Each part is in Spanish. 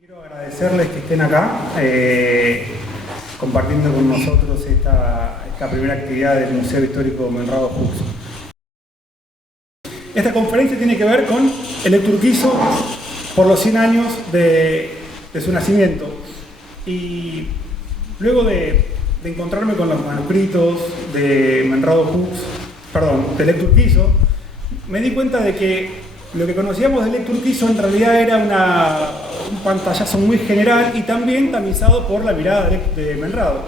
Quiero agradecerles que estén acá compartiendo con nosotros esta primera actividad del Museo Histórico Menrado Hux. Esta conferencia tiene que ver con el Lector Urquizo por los 100 años de su nacimiento. Y luego de encontrarme con los manuscritos de Menrado Hux, de Lector Urquizo, me di cuenta de que lo que conocíamos del Lector Urquizo en realidad era un pantallazo muy general y también tamizado por la mirada de Menrado.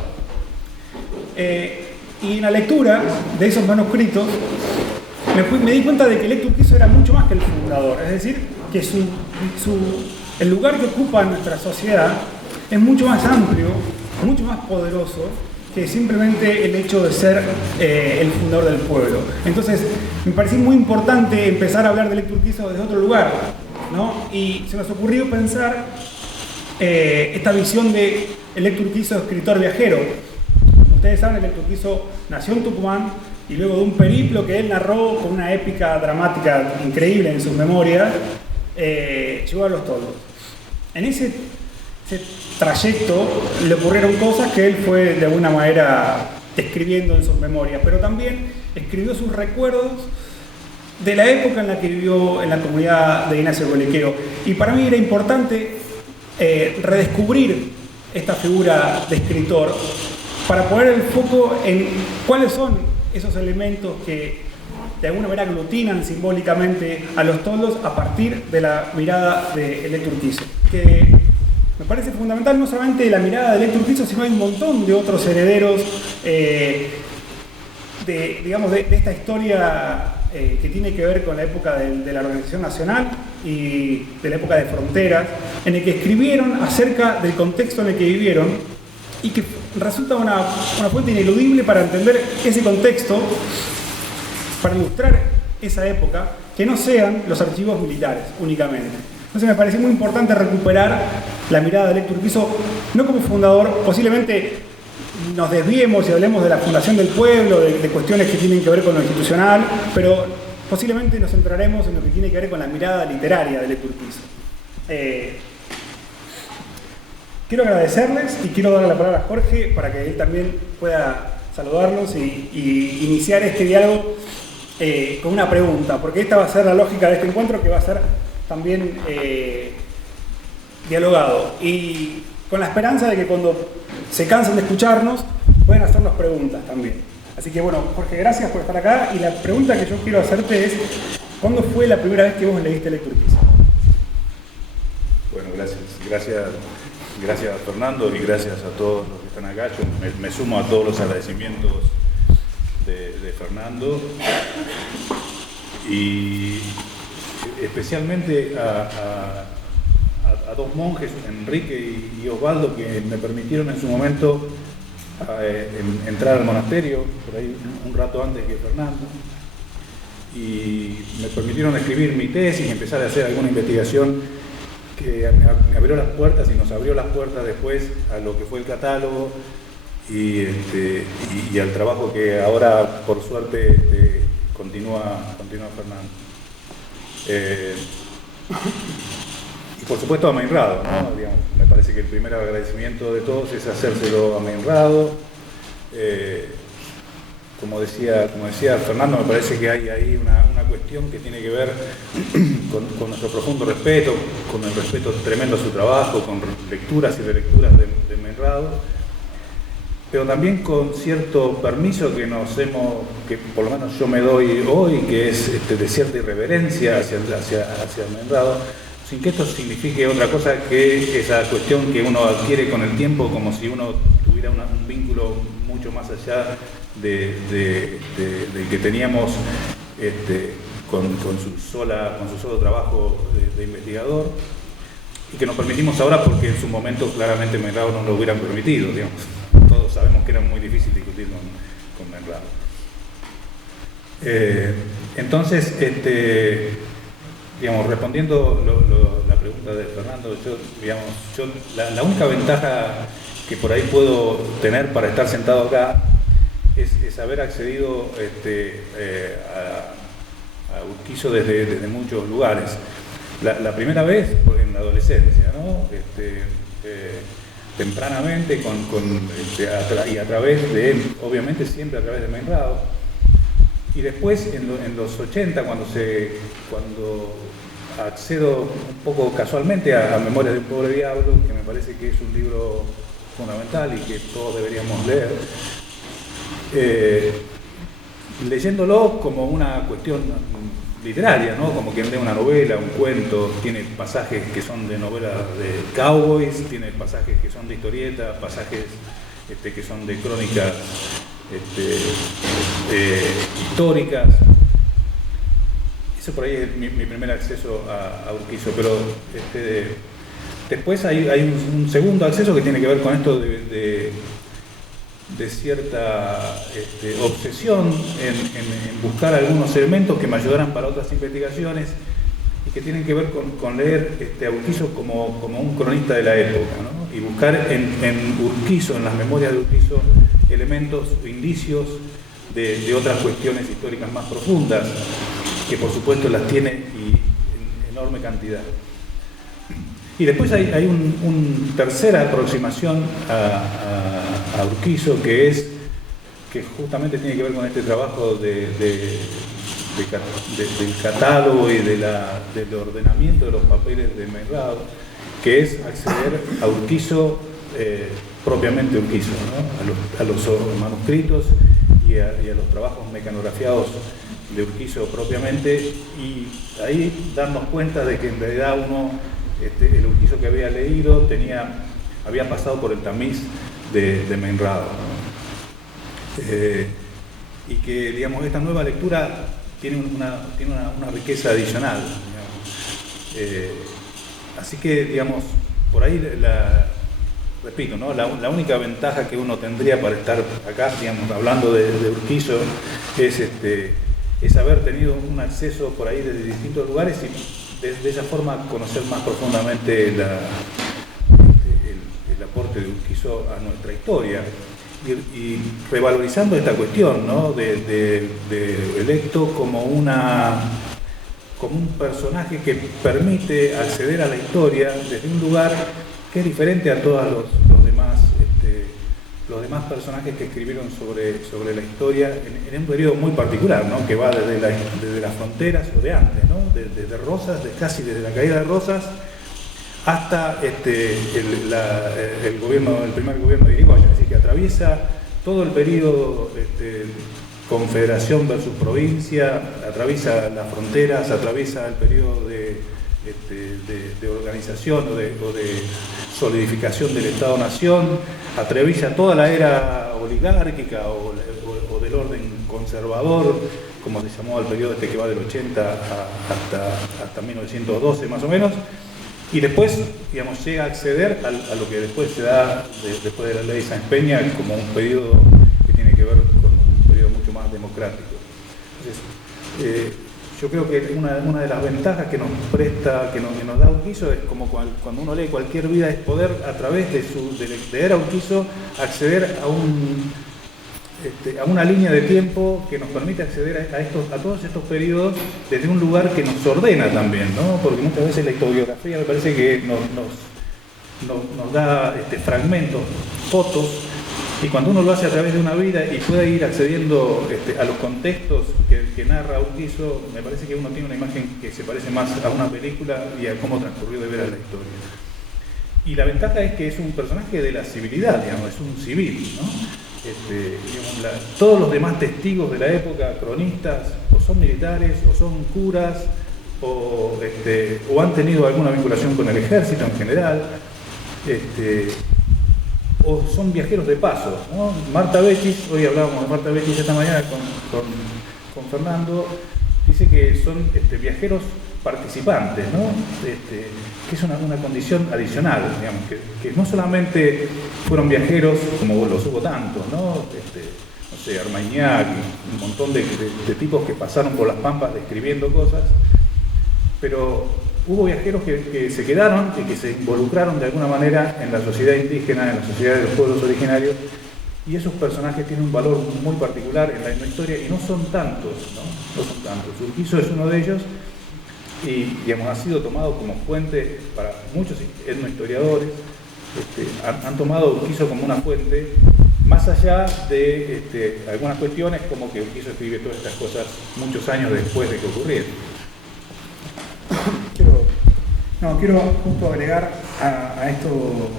Y en la lectura de esos manuscritos me di cuenta de que Lector Urquizo era mucho más que el fundador, es decir, que el lugar que ocupa en nuestra sociedad es mucho más amplio, mucho más poderoso que simplemente el hecho de ser el fundador del pueblo. Entonces, me pareció muy importante empezar a hablar de Lector Urquizo desde otro lugar, ¿no? Y se nos ocurrió pensar esta visión de Lector Urquizo, escritor viajero. Como ustedes saben, Lector Urquizo nació en Tucumán y luego de un periplo que él narró con una épica dramática increíble en sus memorias, llegó a Los Toldos. En ese trayecto le ocurrieron cosas que él fue de alguna manera describiendo en sus memorias, pero también escribió sus recuerdos de la época en la que vivió en la comunidad de Ignacio Colequero. Y para mí era importante redescubrir esta figura de escritor para poner el foco en cuáles son esos elementos que de alguna manera aglutinan simbólicamente a Los Toldos a partir de la mirada de Lector Urquizo, que me parece fundamental no solamente la mirada de Lector Urquizo, sino hay un montón de otros herederos de esta historia que tiene que ver con la época de la Organización Nacional y de la época de fronteras, en el que escribieron acerca del contexto en el que vivieron y que resulta una fuente ineludible para entender ese contexto, para ilustrar esa época, que no sean los archivos militares únicamente. Entonces me pareció muy importante recuperar la mirada de Lector Urquizo, no como fundador, posiblemente nos desviemos y hablemos de la fundación del pueblo, de cuestiones que tienen que ver con lo institucional, pero posiblemente nos centraremos en lo que tiene que ver con la mirada literaria de Lector Urquizo. Quiero agradecerles y quiero dar la palabra a Jorge para que él también pueda saludarnos y iniciar este diálogo con una pregunta, porque esta va a ser la lógica de este encuentro, que va a ser también dialogado, y con la esperanza de que cuando se cansen de escucharnos puedan hacernos preguntas también. Así que bueno, Jorge, gracias por estar acá, y la pregunta que yo quiero hacerte es: ¿cuándo fue la primera vez que vos leíste Lector Urquizo? Bueno, gracias Fernando, y gracias a todos los que están acá. Yo me sumo a todos los agradecimientos de Fernando, y especialmente a dos monjes, Enrique y Osvaldo, que me permitieron en su momento entrar al monasterio, por ahí un rato antes que Fernando, y me permitieron escribir mi tesis y empezar a hacer alguna investigación que me abrió las puertas y nos abrió las puertas después a lo que fue el catálogo y al trabajo que ahora, por suerte, continúa Fernando. Y por supuesto a Menrado, ¿no? Digamos, me parece que el primer agradecimiento de todos es hacérselo a Menrado. Como decía Fernando, me parece que hay ahí una cuestión que tiene que ver con nuestro profundo respeto, con el respeto tremendo a su trabajo, con lecturas y relecturas de Menrado, pero también con cierto permiso que por lo menos yo me doy hoy, que es de cierta irreverencia hacia Menrado, sin que esto signifique otra cosa que esa cuestión que uno adquiere con el tiempo, como si uno tuviera un vínculo mucho más allá del que teníamos con su solo trabajo de investigador, y que nos permitimos ahora porque en su momento claramente Menrado no lo hubieran permitido, digamos. Todos sabemos que era muy difícil discutir con Menrado. Entonces, digamos, respondiendo la pregunta de Fernando, la única ventaja que por ahí puedo tener para estar sentado acá es haber accedido a Urquizo desde muchos lugares. la primera vez en la adolescencia, ¿no? Tempranamente y a través de él, obviamente siempre a través de Meinrad. Y después en los 80, cuando accedo un poco casualmente a Memorias de un pobre diablo, que me parece que es un libro fundamental y que todos deberíamos leer, leyéndolo como una cuestión literaria, ¿no? Como quien lee una novela, un cuento, tiene pasajes que son de novelas de cowboys, tiene pasajes que son de historietas, pasajes que son de crónicas históricas. Eso por ahí es mi primer acceso a Urquizo, pero después hay un segundo acceso que tiene que ver con esto de cierta obsesión en buscar algunos elementos que me ayudaran para otras investigaciones y que tienen que ver con leer a Urquizo como un cronista de la época, ¿no? Y buscar en Urquizo, en las memorias de Urquizo, elementos o indicios de otras cuestiones históricas más profundas, que por supuesto las tiene y en enorme cantidad. Y después hay una tercera aproximación a Urquizo, que justamente tiene que ver con este trabajo del catálogo y del ordenamiento de los papeles de Meinrad, que es acceder a Urquizo, propiamente Urquizo, ¿no? a los manuscritos y a los trabajos mecanografiados de Urquizo propiamente, y ahí darnos cuenta de que en realidad el Urquizo que había leído había pasado por el tamiz de Meinrad, ¿no? Y que, digamos, esta nueva lectura tiene una riqueza adicional, así que, digamos, por ahí repito, ¿no? La única ventaja que uno tendría para estar acá, digamos, hablando de Urquizo, es haber tenido un acceso por ahí desde distintos lugares y de esa forma conocer más profundamente el aporte de Urquizo a nuestra historia y revalorizando esta cuestión, ¿no? de Electo como un personaje que permite acceder a la historia desde un lugar que es diferente a todos los demás personajes que escribieron sobre la historia en un periodo muy particular, ¿no? Que va desde las fronteras o de antes, ¿no? Desde Rosas, casi desde la caída de Rosas hasta el primer gobierno de Irigoyen, así que atraviesa todo el periodo confederación versus provincia, atraviesa las fronteras, atraviesa el periodo de organización o de solidificación del Estado-Nación, atraviesa toda la era oligárquica o del orden conservador, como se llamó al periodo que va del 80 hasta 1912 más o menos, y después, digamos, llega a acceder a lo que después se da después de la ley Sáenz Peña como un periodo que tiene que ver con un periodo mucho más democrático. Entonces, yo creo que una de las ventajas que nos da Urquizo es como cuando uno lee cualquier vida, es poder a través de leer a Urquizo acceder a una línea de tiempo que nos permite acceder a todos estos periodos desde un lugar que nos ordena también, ¿no? Porque muchas veces la historiografía me parece que nos da fragmentos, fotos, y cuando uno lo hace a través de una vida y puede ir accediendo a los contextos que narra Urquizo, me parece que uno tiene una imagen que se parece más a una película y a cómo transcurrió de veras la historia. Y la ventaja es que es un personaje de la civilidad, digamos, es un civil, ¿no? Todos los demás testigos de la época, cronistas, o son militares, o son curas, o han tenido alguna vinculación con el ejército en general, o son viajeros de paso, ¿no? Marta Bechis, hoy hablábamos de Marta Bechis esta mañana con Fernando, dice que son viajeros participantes, ¿no? Que es una condición adicional, digamos, que no solamente fueron viajeros, como los hubo tantos, ¿no? No sé, Armagnac, un montón de tipos que pasaron por las pampas describiendo cosas, pero hubo viajeros que se quedaron y que se involucraron de alguna manera en la sociedad indígena, en la sociedad de los pueblos originarios, y esos personajes tienen un valor muy particular en la historia y no son tantos, ¿no? No son tantos. Urquizo es uno de ellos, y digamos, ha sido tomado como fuente para muchos etnohistoriadores, han tomado Urquizo como una fuente, más allá de algunas cuestiones, como que Urquizo escribe todas estas cosas muchos años después de que ocurrieron. Quiero justo agregar a esto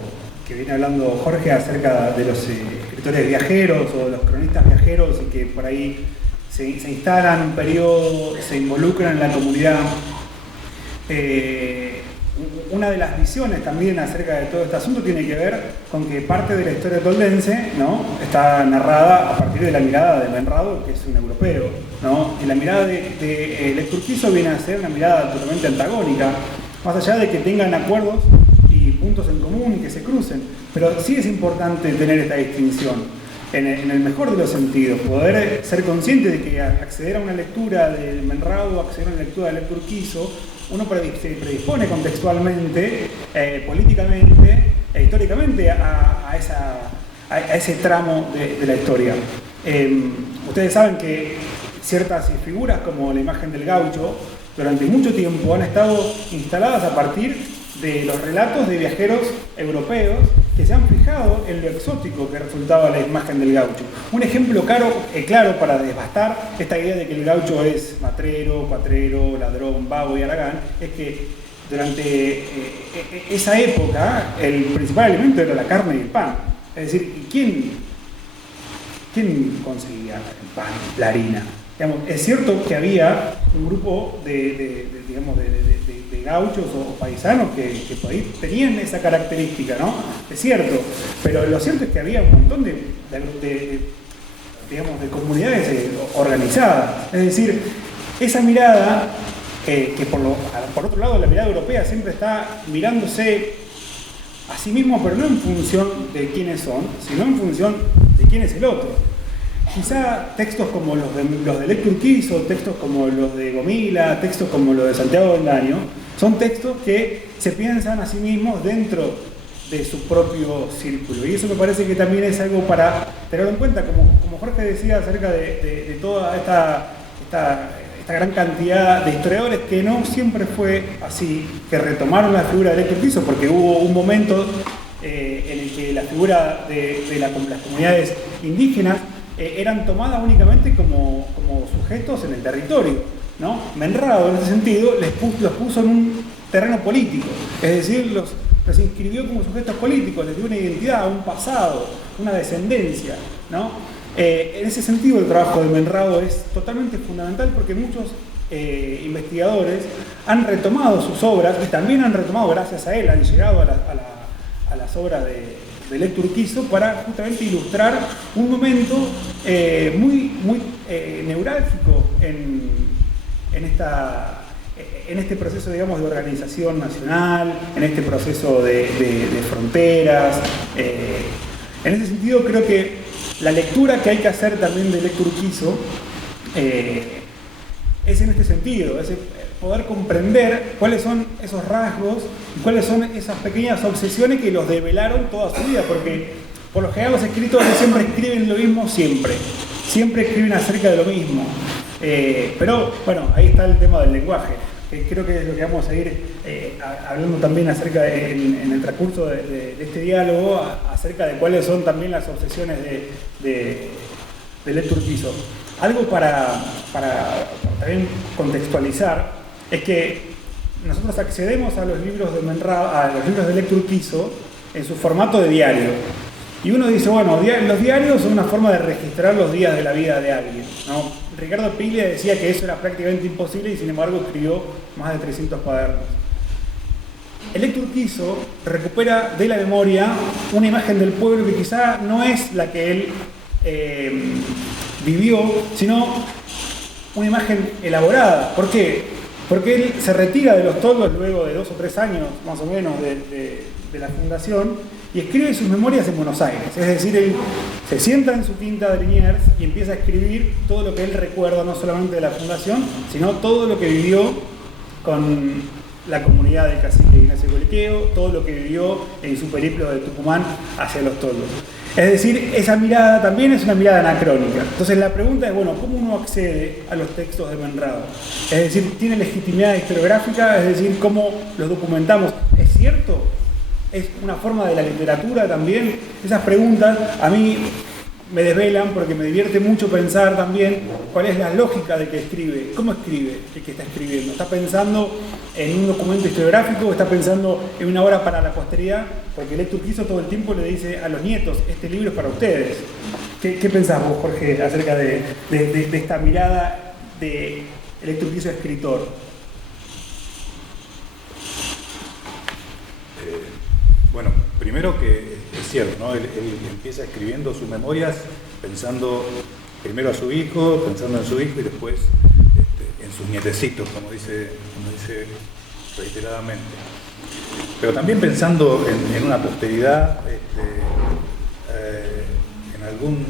que viene hablando Jorge acerca de los escritores viajeros o de los cronistas viajeros y que por ahí se instalan un periodo, se involucran en la comunidad. Una de las visiones también acerca de todo este asunto tiene que ver con que parte de la historia toldense, ¿no?, está narrada a partir de la mirada de Menrado, que es un europeo, ¿no? Y la mirada de Lectur Urquizo viene a ser una mirada totalmente antagónica, más allá de que tengan acuerdos y puntos en común y que se crucen. Pero sí es importante tener esta distinción, en el mejor de los sentidos, poder ser consciente de que acceder a una lectura de Menrado, acceder a una lectura de Lectur Urquizo, uno se predispone contextualmente, políticamente e históricamente a ese tramo de la historia. Ustedes saben que ciertas figuras como la imagen del gaucho durante mucho tiempo han estado instaladas a partir de los relatos de viajeros europeos que se han fijado en lo exótico que resultaba la imagen del gaucho. Un ejemplo claro para desbastar esta idea de que el gaucho es matrero, cuatrero, ladrón, vago y haragán, es que durante esa época el principal alimento era la carne y el pan. Es decir, ¿quién conseguía el pan, la harina? Digamos, es cierto que había un grupo de gauchos o paisanos que por ahí tenían esa característica, ¿no? Es cierto, pero lo cierto es que había un montón de comunidades organizadas. Es decir, esa mirada, que por otro lado la mirada europea siempre está mirándose a sí mismo, pero no en función de quiénes son, sino en función de quién es el otro. Quizá textos como los de Lectur Urquizo, textos como los de Gomila, textos como los de Santiago Avendaño, son textos que se piensan a sí mismos dentro de su propio círculo. Y eso me parece que también es algo para tenerlo en cuenta, como Jorge decía acerca de toda esta gran cantidad de historiadores, que no siempre fue así, que retomaron la figura de Lectur Urquizo, porque hubo un momento en el que la figura de las comunidades indígenas eran tomadas únicamente como sujetos en el territorio, ¿no? Menrado, en ese sentido, los puso en un terreno político, es decir, los inscribió como sujetos políticos, les dio una identidad, un pasado, una descendencia, ¿no? En ese sentido, el trabajo de Menrado es totalmente fundamental porque muchos investigadores han retomado sus obras y también han retomado, gracias a él, han llegado a las obras de Lectur Urquizo para justamente ilustrar un momento muy neurálgico en este proceso, digamos, de organización nacional, en este proceso de fronteras. En ese sentido, creo que la lectura que hay que hacer también de Lectur Urquizo es en este sentido, es poder comprender cuáles son esos rasgos y cuáles son esas pequeñas obsesiones que los develaron toda su vida, porque por lo general los escritores siempre escriben lo mismo, siempre escriben acerca de lo mismo. Pero bueno, ahí está el tema del lenguaje, que creo que es lo que vamos a ir hablando también acerca en el transcurso de este diálogo, acerca de cuáles son también las obsesiones de Lectur Urquizo. Algo para también contextualizar es que nosotros accedemos a los libros de Menrado, a los libros de Lectur Urquizo en su formato de diario. Y uno dice, bueno, los diarios son una forma de registrar los días de la vida de alguien, ¿no? Ricardo Piglia decía que eso era prácticamente imposible y sin embargo escribió más de 300 cuadernos. El Lectur Urquizo recupera de la memoria una imagen del pueblo que quizá no es la que él vivió, sino una imagen elaborada. ¿Por qué? Porque él se retira de los toldos luego de 2 o 3 años, más o menos, de la fundación, y escribe sus memorias en Buenos Aires. Es decir, él se sienta en su quinta de Liniers y empieza a escribir todo lo que él recuerda, no solamente de la fundación, sino todo lo que vivió con la comunidad del cacique Ignacio Coliqueo, todo lo que vivió en su periplo de Tucumán hacia los toldos. Es decir, esa mirada también es una mirada anacrónica. Entonces la pregunta es, bueno, ¿cómo uno accede a los textos de Menrado? Es decir, ¿tiene legitimidad historiográfica? Es decir, ¿cómo los documentamos? ¿Es cierto? ¿Es una forma de la literatura también? Esas preguntas a mí me desvelan porque me divierte mucho pensar también cuál es la lógica de que escribe, cómo escribe el que está escribiendo. ¿Está pensando en un documento historiográfico? ¿Está pensando en una obra para la posteridad? Porque Lectur Urquizo todo el tiempo le dice a los nietos, este libro es para ustedes. ¿Qué pensás vos, Jorge, acerca de esta mirada de Lectur Urquizo escritor? Bueno, primero que es cierto, ¿no? Él empieza escribiendo sus memorias pensando primero a su hijo, pensando en su hijo y después en sus nietecitos, como dice reiteradamente. Pero también pensando en una posteridad, en algún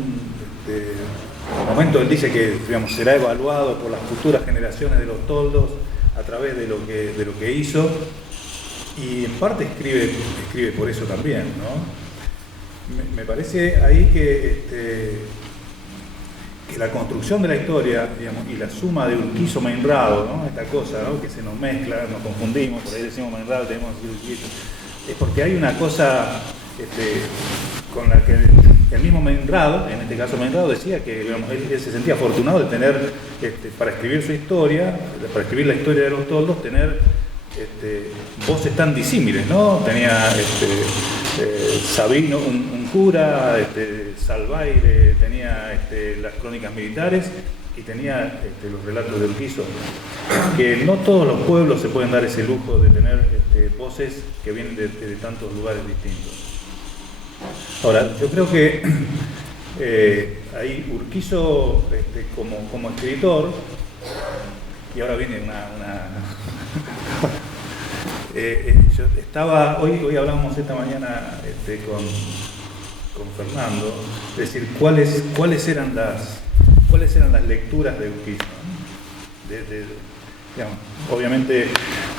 momento él dice que, digamos, será evaluado por las futuras generaciones de los toldos a través de lo que hizo. Y en parte escribe por eso también, ¿no? Me parece ahí que la construcción de la historia, digamos, y la suma de Urquizo-Meinrado, ¿no? Esta cosa, ¿no? Que se nos mezcla, nos confundimos, por ahí decimos Meinrado, tenemos que decir Urquizo, es porque hay una cosa con la que el mismo Meinrado, en este caso Meinrado, decía que, digamos, él se sentía afortunado de tener, para escribir su historia, para escribir la historia de los toldos, tener voces tan disímiles, ¿no? Tenía Sabino, un cura, Salvaire, tenía las crónicas militares y tenía los relatos de Urquizo. Que no todos los pueblos se pueden dar ese lujo de tener voces que vienen de tantos lugares distintos. Ahora, yo creo que ahí Urquizo como escritor, y ahora viene yo estaba, hoy hablábamos esta mañana con Fernando, es decir, cuáles eran las lecturas de Urquizo, ¿no? Digamos, obviamente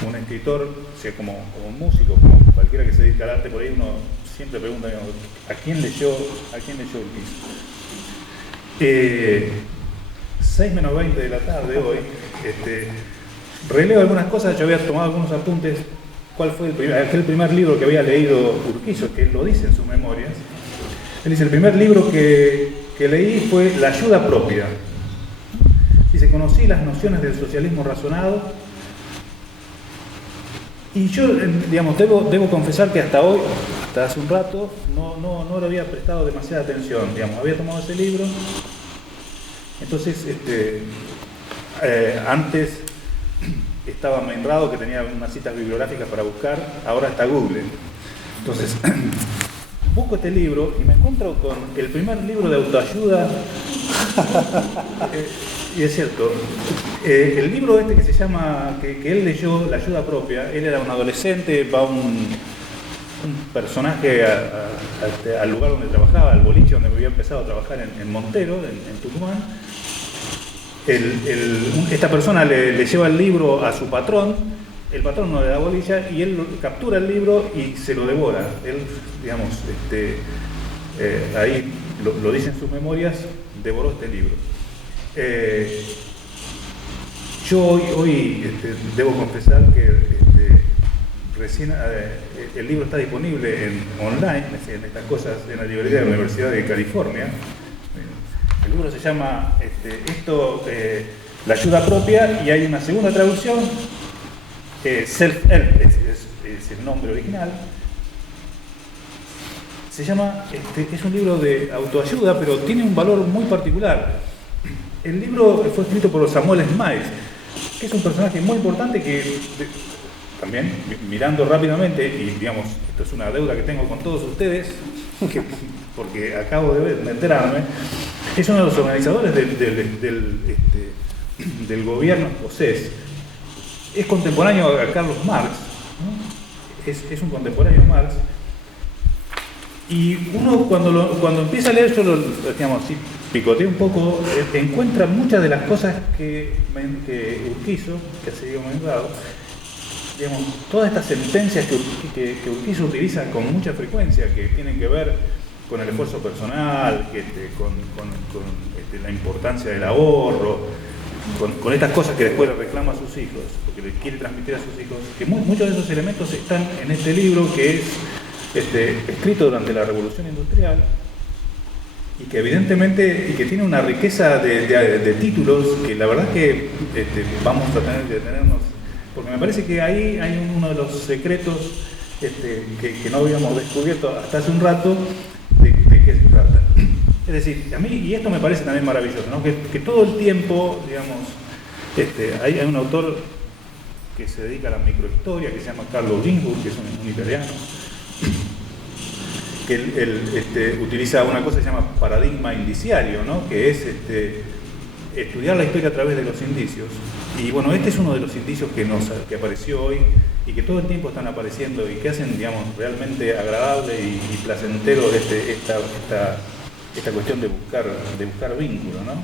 un escritor, o sea, como un músico, como cualquiera que se dedica al arte, por ahí uno siempre pregunta, digamos, ¿a quién leyó Urquizo? 6 menos 20 de la tarde hoy, releo algunas cosas, yo había tomado algunos apuntes. ¿Cuál fue aquel primer libro que había leído Urquizo? Que él lo dice en sus memorias. Él dice, el primer libro que leí fue La ayuda propia. Dice, conocí las nociones del socialismo razonado y yo, digamos, debo confesar que hasta hoy, hasta hace un rato, no le había prestado demasiada atención. Digamos, había tomado ese libro, entonces, antes estaba Meinrado, que tenía unas citas bibliográficas para buscar, ahora está Google. Entonces, busco este libro y me encuentro con el primer libro de autoayuda, y es cierto, el libro que se llama, que él leyó, La ayuda propia, él era un adolescente, va un personaje al lugar donde trabajaba, al boliche donde había empezado a trabajar en Montero, en Tucumán. Esta persona le lleva el libro a su patrón, el patrón no le da bolilla y él captura el libro y se lo devora. Él, digamos, ahí lo dice en sus memorias, devoró este libro. Yo hoy debo confesar que recién el libro está disponible online, en estas cosas, en la librería de la Universidad de California. El libro se llama La ayuda propia, y hay una segunda traducción, Self-Help es el nombre original. Se llama, es un libro de autoayuda, pero tiene un valor muy particular. El libro fue escrito por Samuel Smiles, que es un personaje muy importante que, también, mirando rápidamente, y digamos, esto es una deuda que tengo con todos ustedes, porque acabo de enterarme, es uno de los organizadores del gobierno escocés. Es contemporáneo a Carlos Marx, ¿no? Es un contemporáneo a Marx. Y uno cuando empieza a leer, yo digamos, sí, picotea un poco, encuentra muchas de las cosas que Urquizo, que ha seguido Meinrado, digamos, todas estas sentencias que Urquizo utiliza con mucha frecuencia, que tienen que ver con el esfuerzo personal, con la importancia del ahorro, con estas cosas que después le reclama a sus hijos, porque le quiere transmitir a sus hijos, que muchos de esos elementos están en este libro que es escrito durante la Revolución Industrial, y que evidentemente, y que tiene una riqueza de títulos que la verdad que vamos a tener que detenernos, porque me parece que ahí hay uno de los secretos que no habíamos descubierto hasta hace un rato de qué se trata. Es decir, a mí, y esto me parece también maravilloso, ¿no? que todo el tiempo, digamos, hay un autor que se dedica a la microhistoria, que se llama Carlo Ginzburg, que es un italiano, que él utiliza una cosa que se llama paradigma indiciario, ¿no? Que es estudiar la historia a través de los indicios. Y bueno, este es uno de los indicios que apareció hoy y que todo el tiempo están apareciendo y que hacen, digamos, realmente agradable y placentero esta cuestión de buscar vínculo, ¿no?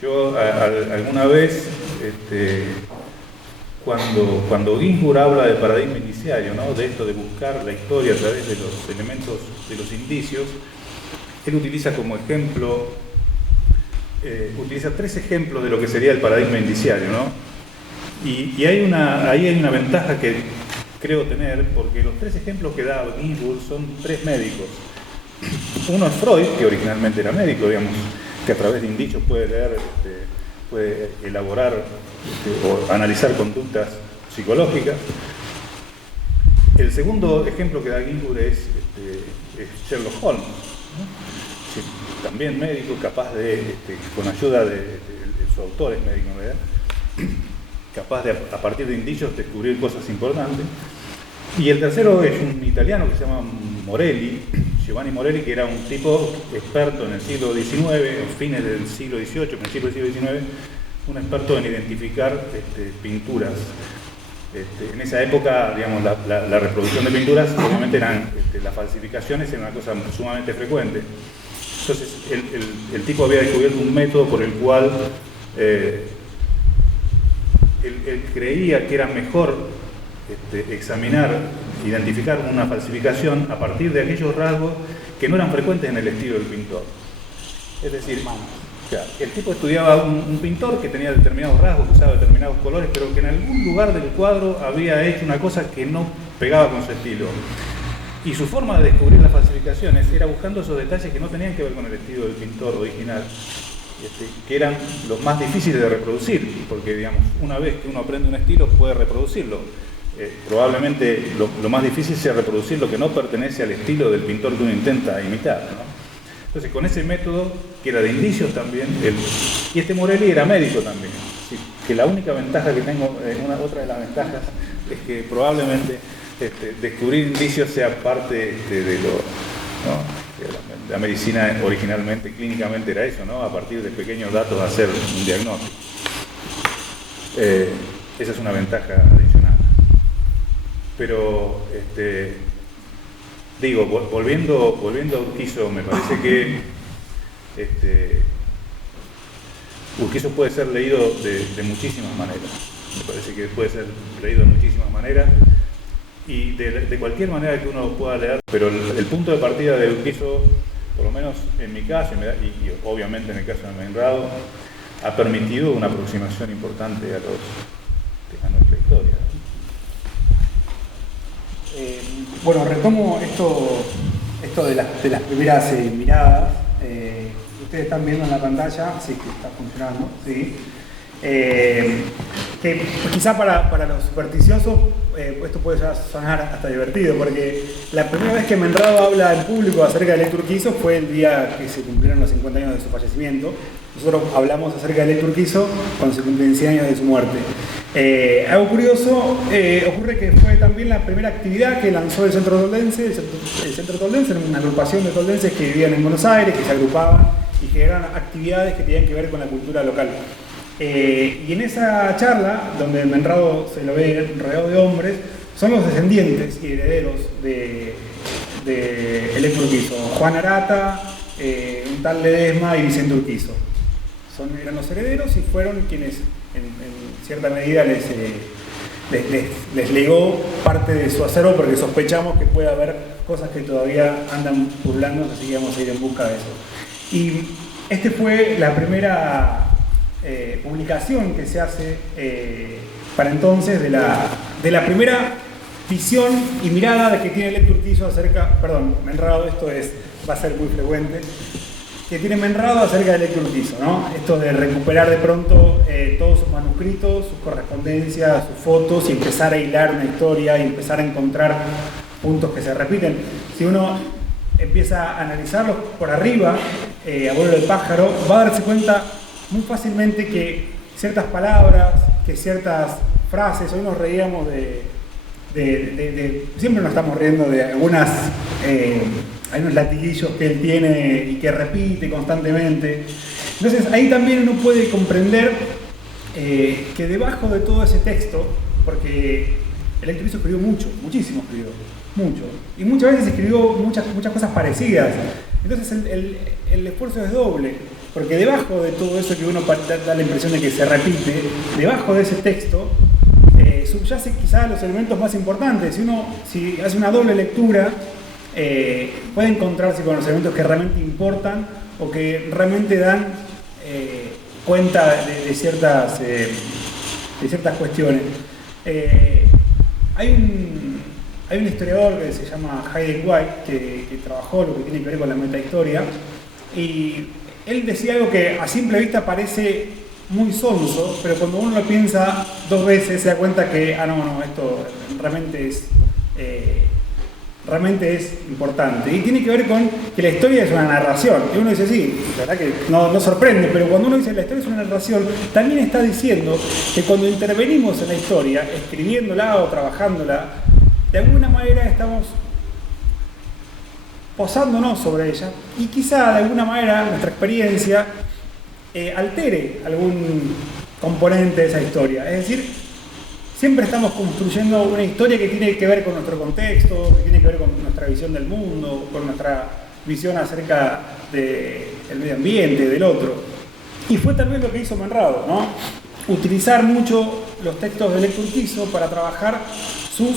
Yo alguna vez, cuando Ginzburg habla de paradigma indiciario, ¿no? De esto de buscar la historia a través de los elementos, de los indicios, él utiliza como ejemplo, utiliza 3 ejemplos de lo que sería el paradigma indiciario, ¿no? Y ahí hay una ventaja que creo tener, porque los 3 ejemplos que da Ginzburg son 3 médicos. Uno es Freud, que originalmente era médico, digamos, que a través de indicios puede leer, puede elaborar o analizar conductas psicológicas. El segundo ejemplo que da Ginzburg es Sherlock Holmes, ¿no? Sí, también médico, capaz de, con ayuda de su autor, es médico en realidad, capaz de, a partir de indicios, descubrir cosas importantes. Y el tercero es un italiano que se llama Morelli, Giovanni Morelli, que era un tipo experto en el siglo XIX, fines del siglo XVIII, principios del siglo XIX, un experto en identificar pinturas. En esa época, digamos, la reproducción de pinturas, obviamente las falsificaciones eran una cosa sumamente frecuente. Entonces, el tipo había descubierto un método por el cual él creía que era mejor identificar una falsificación a partir de aquellos rasgos que no eran frecuentes en el estilo del pintor. Es decir, el tipo estudiaba un pintor que tenía determinados rasgos, que usaba determinados colores, pero que en algún lugar del cuadro había hecho una cosa que no pegaba con su estilo. Y su forma de descubrir las falsificaciones era buscando esos detalles que no tenían que ver con el estilo del pintor original, que eran los más difíciles de reproducir, porque, digamos, una vez que uno aprende un estilo puede reproducirlo. Probablemente lo más difícil sea reproducir lo que no pertenece al estilo del pintor que uno intenta imitar, ¿no? Entonces, con ese método, que era de indicios también, y Morelli era médico también, así que la única ventaja que tengo, otra de las ventajas, es que probablemente descubrir indicios sea parte de lo, ¿no? La medicina originalmente, clínicamente era eso, ¿no? A partir de pequeños datos hacer un diagnóstico. Esa es una ventaja adicional. Pero, digo, volviendo a Urquizo, me parece que Urquizo puede ser leído de muchísimas maneras. Me parece que puede ser leído de muchísimas maneras y de cualquier manera que uno pueda leer. Pero el punto de partida de Urquizo, por lo menos en mi caso, y obviamente en el caso de Menrado, ha permitido una aproximación importante a nuestra historia. Bueno, retomo esto de las primeras miradas. Ustedes están viendo en la pantalla, sí, que está funcionando, sí. Que quizá para los supersticiosos esto puede sonar hasta divertido, porque la primera vez que Menrado habla en público acerca de Héctor Urquizo fue el día que se cumplieron los 50 años de su fallecimiento. Nosotros hablamos acerca de Héctor Urquizo cuando se cumplen 100 años de su muerte. Algo curioso ocurre que fue también la primera actividad que lanzó el Centro Toldense. El Centro Toldense era una agrupación de toldenses que vivían en Buenos Aires, que se agrupaban y que eran actividades que tenían que ver con la cultura local. Y en esa charla, donde Menrado se lo ve rodeado de hombres, son los descendientes y herederos de Héctor Urquizo: Juan Arata, un tal Ledesma y Vicente Urquizo. Eran los herederos y fueron quienes en cierta medida les les legó parte de su acervo porque sospechamos que puede haber cosas que todavía andan burlando, así que vamos a ir en busca de eso. Y este fue la primera publicación que se hace para entonces de la primera visión y mirada de que tiene Lecter Urquizo acerca, perdón, me he enredado, va a ser muy frecuente, que tiene Menrado acerca de Lecter Urquizo, ¿no? Esto de recuperar de pronto todos sus manuscritos, sus correspondencias, sus fotos y empezar a hilar una historia y empezar a encontrar puntos que se repiten. Si uno empieza a analizarlos por arriba, a vuelo de pájaro, va a darse cuenta muy fácilmente que ciertas palabras, que ciertas frases, hoy nos reíamos siempre nos estamos riendo de hay unos latiguillos que él tiene y que repite constantemente. Entonces ahí también uno puede comprender que debajo de todo ese texto, porque Lecter Urquizo escribió muchísimo escribió, mucho, y muchas veces escribió muchas cosas parecidas. Entonces el esfuerzo es doble, porque debajo de todo eso que uno da la impresión de que se repite, debajo de ese texto subyace quizás los elementos más importantes. Si hace una doble lectura, puede encontrarse con los elementos que realmente importan o que realmente dan cuenta de ciertas cuestiones. Hay un historiador que se llama Hayden White que trabajó lo que tiene que ver con la metahistoria, y él decía algo que a simple vista parece muy sonso, pero cuando uno lo piensa dos veces se da cuenta que, esto realmente es importante. Y tiene que ver con que la historia es una narración. Y uno dice, sí, la verdad que no sorprende, pero cuando uno dice la historia es una narración, también está diciendo que cuando intervenimos en la historia, escribiéndola o trabajándola, de alguna manera estamos posándonos sobre ella y quizá de alguna manera nuestra experiencia altere algún componente de esa historia. Es decir, siempre estamos construyendo una historia que tiene que ver con nuestro contexto, que tiene que ver con nuestra visión del mundo, con nuestra visión acerca del medio ambiente, del otro. Y fue tal vez lo que hizo Menrado, ¿no? Utilizar mucho los textos de Lecter Urquizo para trabajar sus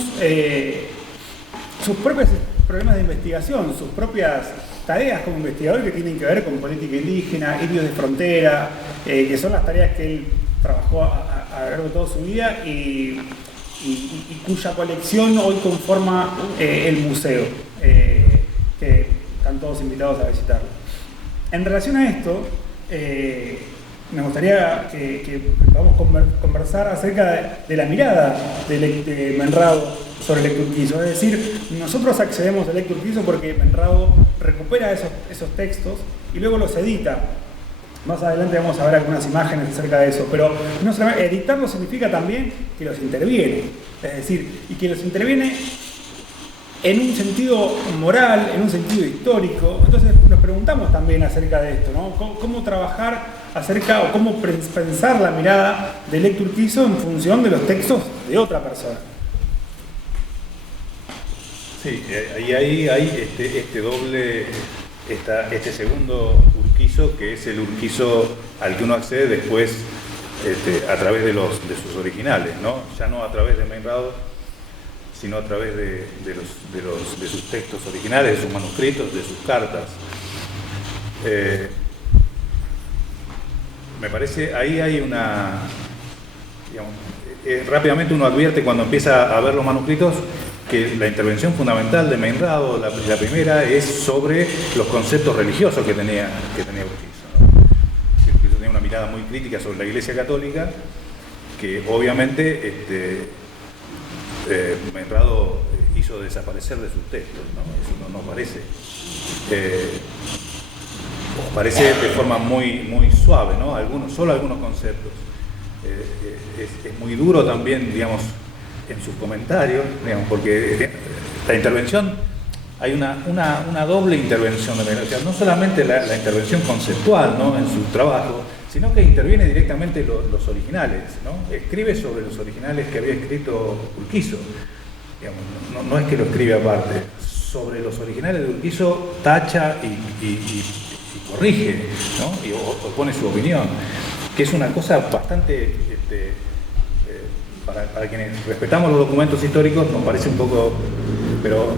propios problemas de investigación, sus propias tareas como investigador que tienen que ver con política indígena, indios de frontera, que son las tareas que él trabajó a lo largo de toda su vida y cuya colección hoy conforma el museo, que están todos invitados a visitarlo. En relación a esto, me gustaría que podamos conversar acerca de la mirada de Menrado sobre Lecter Urquizo. Es decir, nosotros accedemos a Lecter Urquizo porque Menrado recupera esos textos y luego los edita. Más adelante vamos a ver algunas imágenes acerca de eso, pero no solamente editarlo significa también que los interviene, es decir, y que los interviene en un sentido moral, en un sentido histórico. Entonces nos preguntamos también acerca de esto, ¿no? ¿Cómo trabajar acerca o cómo pensar la mirada de Lecter Urquizo en función de los textos de otra persona? Sí, ahí hay este segundo Urquizo, que es el Urquizo al que uno accede después a través de sus originales, ¿no? Ya no a través de Menrado, sino a través de sus textos originales, de sus manuscritos, de sus cartas. Me parece, ahí hay una... rápidamente uno advierte cuando empieza a ver los manuscritos que la intervención fundamental de Menrado, la primera, es sobre los conceptos religiosos que tenía Urquizo, ¿no? Urquizo tenía una mirada muy crítica sobre la Iglesia Católica, que obviamente Menrado hizo desaparecer de sus textos, ¿no? Eso no parece. Parece de forma muy suave, ¿no? Solo algunos conceptos. Es muy duro también, digamos, en sus comentarios, digamos, porque la intervención, hay una doble intervención de Menrado, o sea, no solamente la intervención conceptual, ¿no?, en su trabajo, sino que interviene directamente los originales, ¿no? Escribe sobre los originales que había escrito Urquizo, digamos, no es que lo escribe aparte, sobre los originales de Urquizo tacha y corrige, ¿no? O pone su opinión, que es una cosa bastante para quienes respetamos los documentos históricos nos parece un poco, pero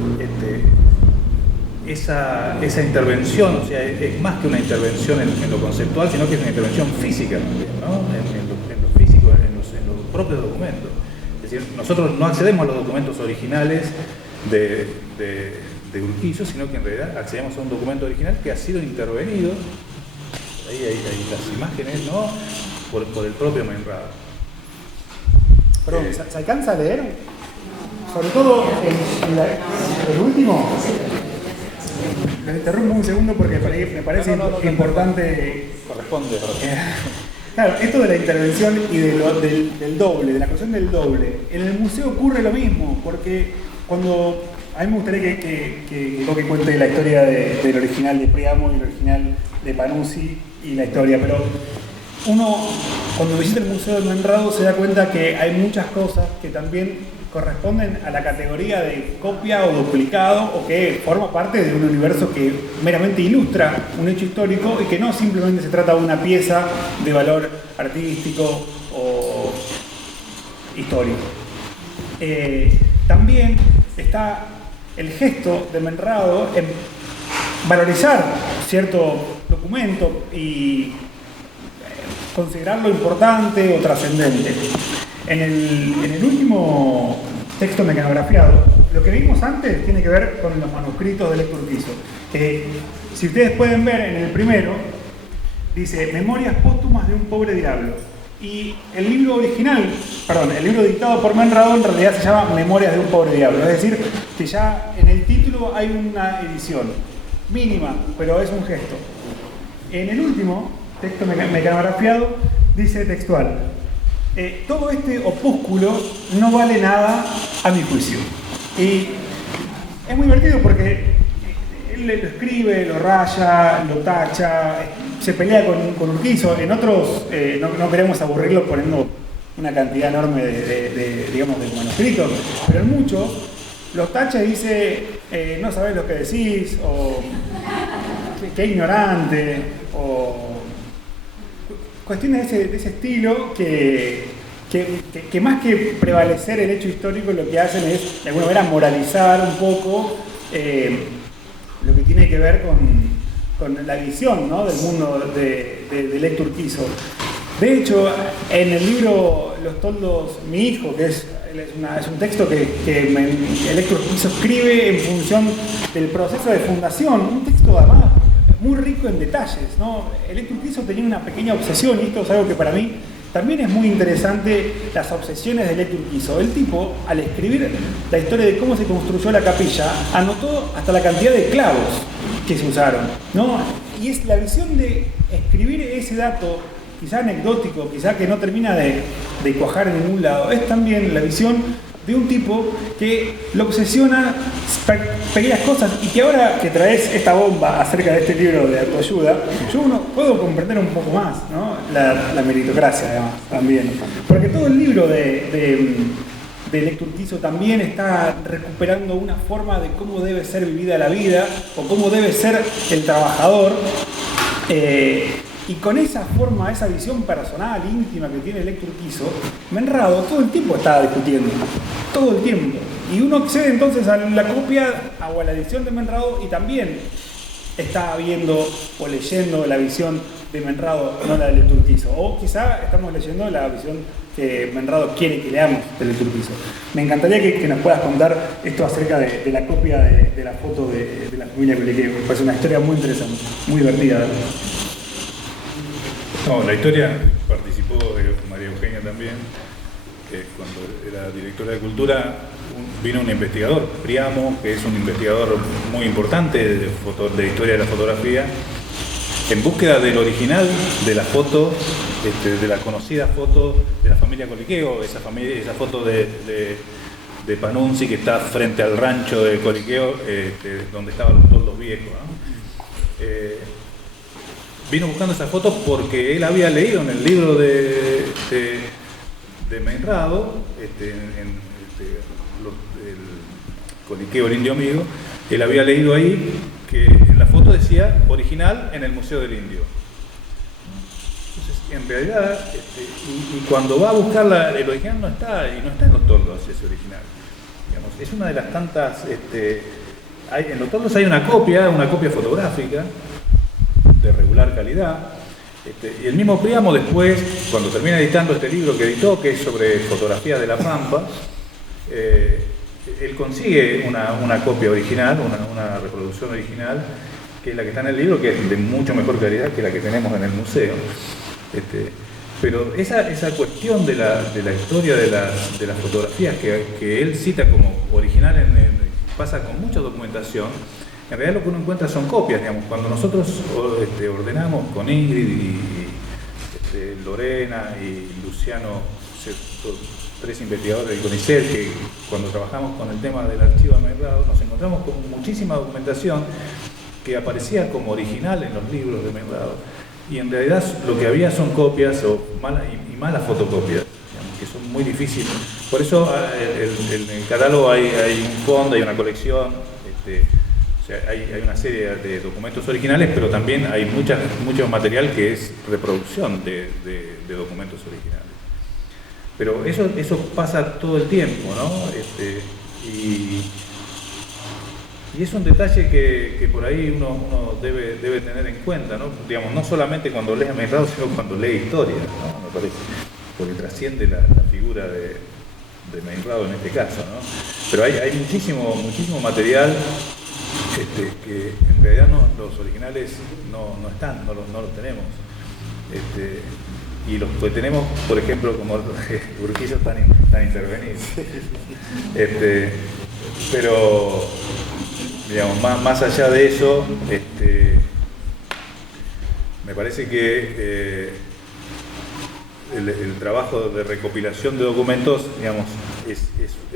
esa intervención, o sea, es más que una intervención en lo conceptual, sino que es una intervención física también, ¿no? En lo físico, en los propios documentos. Es decir, nosotros no accedemos a los documentos originales de Urquizo, sino que en realidad accedemos a un documento original que ha sido intervenido, ahí hay las imágenes, ¿no? por el propio Menrado. Perdón, ¿se alcanza a leer? Sobre todo el último. Me interrumpo un segundo porque me parece importante. Corresponde. Claro, esto de la intervención y del doble, de la cuestión del doble. En el museo ocurre lo mismo, porque cuando. A mí me gustaría que cuente la historia del original de Priamo y el original de Panuzzi y la historia, pero uno cuando visita el Museo de Menrado se da cuenta que hay muchas cosas que también corresponden a la categoría de copia o duplicado o que forma parte de un universo que meramente ilustra un hecho histórico y que no simplemente se trata de una pieza de valor artístico o histórico. También está el gesto de Menrado en valorizar cierto documento y considerarlo importante o trascendente. En el último texto mecanografiado, lo que vimos antes tiene que ver con los manuscritos de Lector Urquizo. Si ustedes pueden ver en el primero, dice Memorias póstumas de un pobre diablo. Y el libro original, el libro dictado por Menrado en realidad se llama Memorias de un pobre diablo. Es decir, que ya en el título hay una edición mínima, pero es un gesto. En el último texto mecanografiado dice textual: todo este opúsculo no vale nada a mi juicio. Y es muy divertido porque él lo escribe, lo raya, lo tacha, se pelea con Urquizo. En otros no queremos aburrirlo poniendo una cantidad enorme de manuscritos, pero en muchos los tacha y dice no sabés lo que decís, o qué ignorante, o cuestiones de ese estilo que más que prevalecer el hecho histórico lo que hacen es de alguna manera moralizar un poco lo que tiene que ver con la visión, ¿no?, del mundo de Lector Urquizo. De hecho, en el libro Los toldos, mi hijo, que es un texto que Lector Urquizo escribe en función del proceso de fundación, un texto además muy rico en detalles, ¿no? Lector Urquizo tenía una pequeña obsesión, y esto es algo que para mí también es muy interesante, las obsesiones de Lector Urquizo. El tipo, al escribir la historia de cómo se construyó la capilla, anotó hasta la cantidad de clavos que se usaron, ¿no? Y es la visión de escribir ese dato, quizá anecdótico, quizá que no termina de cuajar en ningún lado, es también la visión de un tipo que lo obsesiona pequeñas cosas, y que ahora que traes esta bomba acerca de este libro de autoayuda, yo puedo comprender un poco más, ¿no?, la meritocracia además también, porque todo el libro de Lector Urquizo también está recuperando una forma de cómo debe ser vivida la vida o cómo debe ser el trabajador, y con esa forma, esa visión personal, íntima que tiene Lector Urquizo, Menrado todo el tiempo está discutiendo, todo el tiempo. Y uno accede entonces a la copia o a la edición de Menrado y también está viendo o leyendo la visión de Menrado, no la de Lector Urquizo. O quizá estamos leyendo la visión que Menrado quiere que leamos de Lector Urquizo. Me encantaría que nos puedas contar esto acerca de la copia de la foto de la familia Coliqueo. Me parece una historia muy interesante, muy divertida, ¿verdad? No, la historia participó María Eugenia también, cuando era directora de Cultura, vino un investigador, Priamo, que es un investigador muy importante de historia de la fotografía, en búsqueda del original de la foto, de la conocida foto de la familia Coliqueo, esa foto de Panuzzi que está frente al rancho de Coliqueo, donde estaban los toldos viejos, ¿no? Vino buscando esa foto porque él había leído en el libro de Menrado, el Coliqueo, el indio amigo, él había leído ahí que en la foto decía original en el Museo del Indio. Entonces en realidad, y cuando va a buscar el original no está en los toldos ese original. Digamos, es una de las tantas, en los toldos hay una copia fotográfica de regular calidad, y el mismo Príamo después, cuando termina editando este libro que editó, que es sobre fotografías de la Pampa, él consigue una copia original, una reproducción original, que es la que está en el libro, que es de mucho mejor calidad que la que tenemos en el museo. Pero esa cuestión de la historia de las fotografías que él cita como original, pasa con mucha documentación. En realidad lo que uno encuentra son copias, digamos. Cuando nosotros ordenamos con Ingrid y Lorena y Luciano, tres investigadores del CONICET, que cuando trabajamos con el tema del archivo de Meyrado, nos encontramos con muchísima documentación que aparecía como original en los libros de Meyrado, y en realidad lo que había son copias malas fotocopias, digamos, que son muy difíciles. Por eso en el catálogo hay un fondo, hay una colección, o sea, hay una serie de documentos originales, pero también hay mucho material que es reproducción de documentos originales. Pero eso pasa todo el tiempo, ¿no? Y es un detalle que por ahí uno debe tener en cuenta, ¿no? Digamos, no solamente cuando lee a Meyrado, sino cuando lee historia, ¿no? Me parece, porque trasciende la figura de Meyrado en este caso, ¿no? Pero hay muchísimo material que en realidad los originales no están, no los tenemos. Y los que tenemos, por ejemplo, como Urquizo, están intervenidos. Pero, digamos, más allá de eso, me parece que el trabajo de recopilación de documentos, digamos, es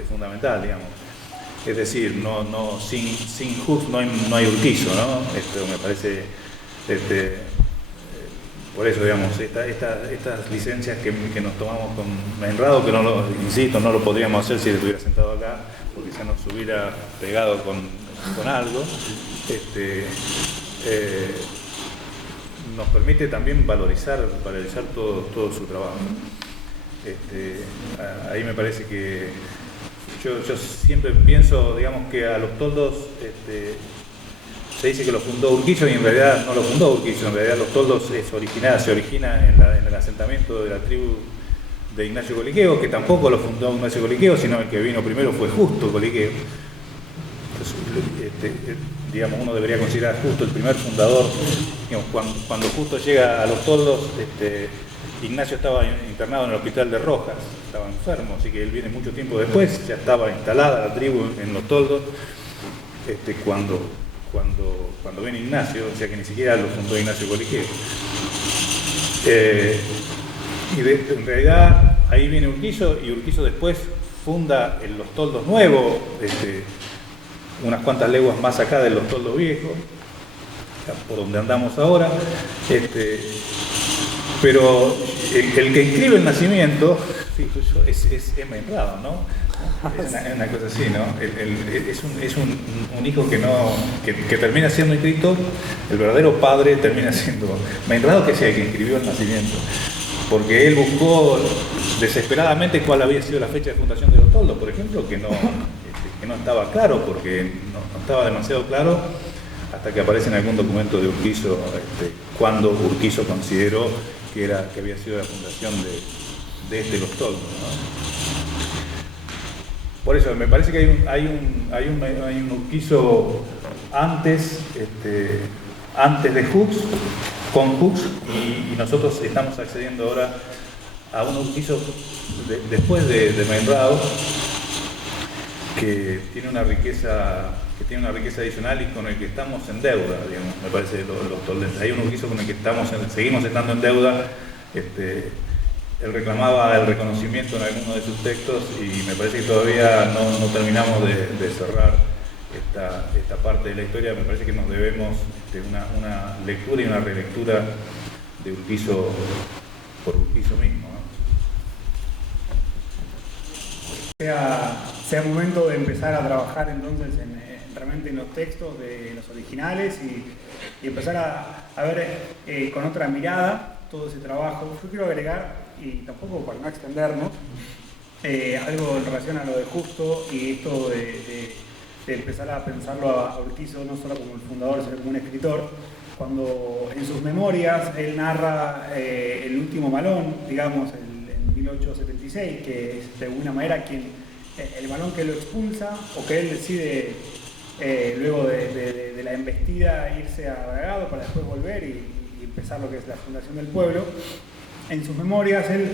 fundamental, digamos. Es decir, sin Hughes no hay Urquizo, ¿no? Me parece, por eso, digamos, estas licencias que nos tomamos con Meyrado, que insisto, no lo podríamos hacer si él estuviera sentado acá, porque ya nos hubiera pegado con algo, nos permite también valorizar todo su trabajo. Ahí me parece que yo siempre pienso, digamos, que a los toldos se dice que lo fundó Urquizo, y en realidad no lo fundó Urquizo. En realidad los toldos se origina en el asentamiento de la tribu de Ignacio Coliqueo, que tampoco lo fundó Ignacio Coliqueo, sino el que vino primero fue Justo Coliqueo. Entonces, digamos, uno debería considerar a Justo el primer fundador. Digamos, cuando Justo llega a los toldos, Ignacio estaba internado en el hospital de Rojas, estaba enfermo, así que él viene mucho tiempo después, ya estaba instalada la tribu en los toldos, cuando viene Ignacio, o sea que ni siquiera lo fundó Ignacio Coliqueo. En realidad ahí viene Urquizo, y Urquizo después funda en los toldos nuevos, unas cuantas leguas más acá de los toldos viejos, por donde andamos ahora. Pero el que inscribe el nacimiento es Meyrado, ¿no? Es una cosa así, ¿no? Es un hijo que termina siendo inscrito, el verdadero padre termina siendo Meyrado, que es el que inscribió el nacimiento. Porque él buscó desesperadamente cuál había sido la fecha de fundación de los toldos, por ejemplo, que no estaba claro, porque no estaba demasiado claro, hasta que aparece en algún documento de Urquizo, cuando Urquizo consideró que había sido la fundación de los toldos, ¿no? Por eso me parece que hay un Urquizo antes de Hughes, con Hughes, y nosotros estamos accediendo ahora a un Urquizo después de Meyrado, que tiene una riqueza adicional y con el que estamos en deuda, digamos, me parece, los toldenses. Hay un Urquizo con el que seguimos estando en deuda. Él reclamaba el reconocimiento en alguno de sus textos, y me parece que todavía no terminamos de cerrar esta parte de la historia. Me parece que nos debemos una lectura y una relectura de Urquizo por Urquizo mismo, ¿no? Sea momento de empezar a trabajar entonces realmente en los textos de los originales, y empezar a ver con otra mirada todo ese trabajo. Yo quiero agregar, y tampoco para no extendernos, algo en relación a lo de Justo y esto de empezar a pensarlo a Urquizo no solo como el fundador, sino como un escritor. Cuando en sus memorias él narra el último malón, digamos, en 1876, que es de alguna manera el malón que lo expulsa o que él decide luego de la embestida irse a Bragado para después volver y empezar lo que es la fundación del pueblo. En sus memorias él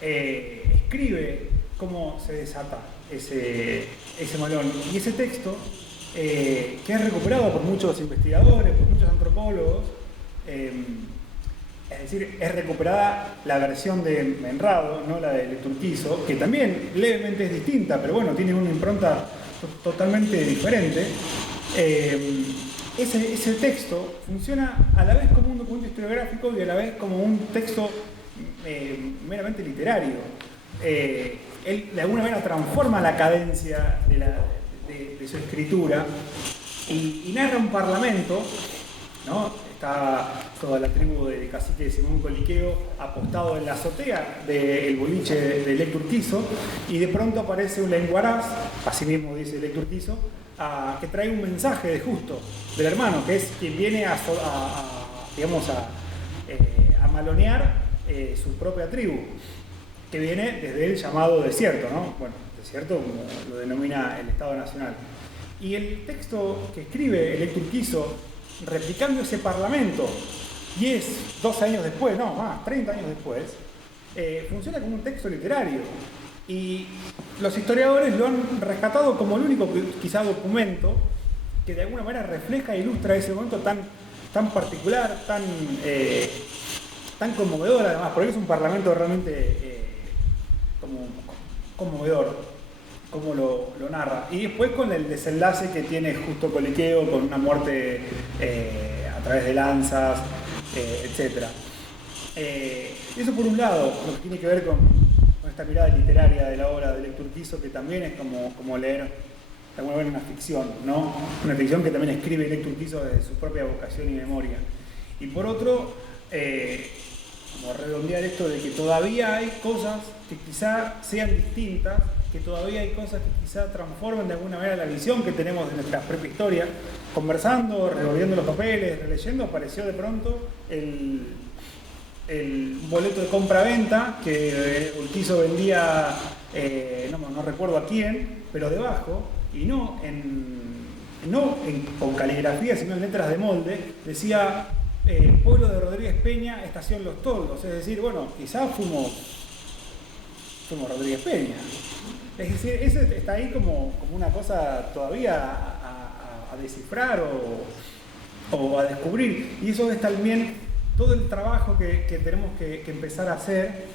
escribe cómo se desata ese malón. Y ese texto, que es recuperado por muchos investigadores, por muchos antropólogos, es decir, es recuperada la versión de Menrado, no la de Lecturquizo, que también levemente es distinta, pero bueno, tiene una impronta totalmente diferente. Ese texto funciona a la vez como un documento historiográfico y a la vez como un texto meramente literario. Él de alguna manera transforma la cadencia de su escritura y narra un parlamento, ¿no? Está toda la tribu de cacique de Simón Coliqueo apostado en la azotea del boliche de Lecturquizo, y de pronto aparece un lenguaraz, así mismo dice Lecturquizo, que trae un mensaje de Justo, del hermano, que es quien viene a malonear su propia tribu, que viene desde el llamado desierto, ¿no? Bueno, desierto como lo denomina el Estado Nacional. Y el texto que escribe Lecturquizo, replicando ese parlamento, 2 años después, no más, 30 años después, funciona como un texto literario. Y los historiadores lo han rescatado como el único, quizá, documento que de alguna manera refleja e ilustra ese momento tan particular, tan conmovedor además, porque es un parlamento realmente como conmovedor, como lo narra. Y después con el desenlace que tiene Justo Coliqueo, con una muerte a través de lanzas, etc. Eso por un lado, lo que tiene que ver con esta mirada literaria de la obra de Lecturquizo, que también es como leer de alguna manera una ficción, ¿no? Una ficción que también escribe Lecturquizo desde su propia vocación y memoria. Y por otro, como redondear esto de que todavía hay cosas que quizá sean distintas, que todavía hay cosas que quizá transformen de alguna manera la visión que tenemos de nuestra propia historia. Conversando, revolviendo los papeles, releyendo, apareció de pronto el boleto de compra-venta que Urquizo vendía, no recuerdo a quién, pero debajo, y con caligrafía, sino en letras de molde, decía pueblo de Rodríguez Peña, estación Los Toldos. Es decir, bueno, quizás fuimos Rodríguez Peña. Es decir, eso está ahí como una cosa todavía a descifrar o a descubrir. Y eso es también todo el trabajo que tenemos que empezar a hacer,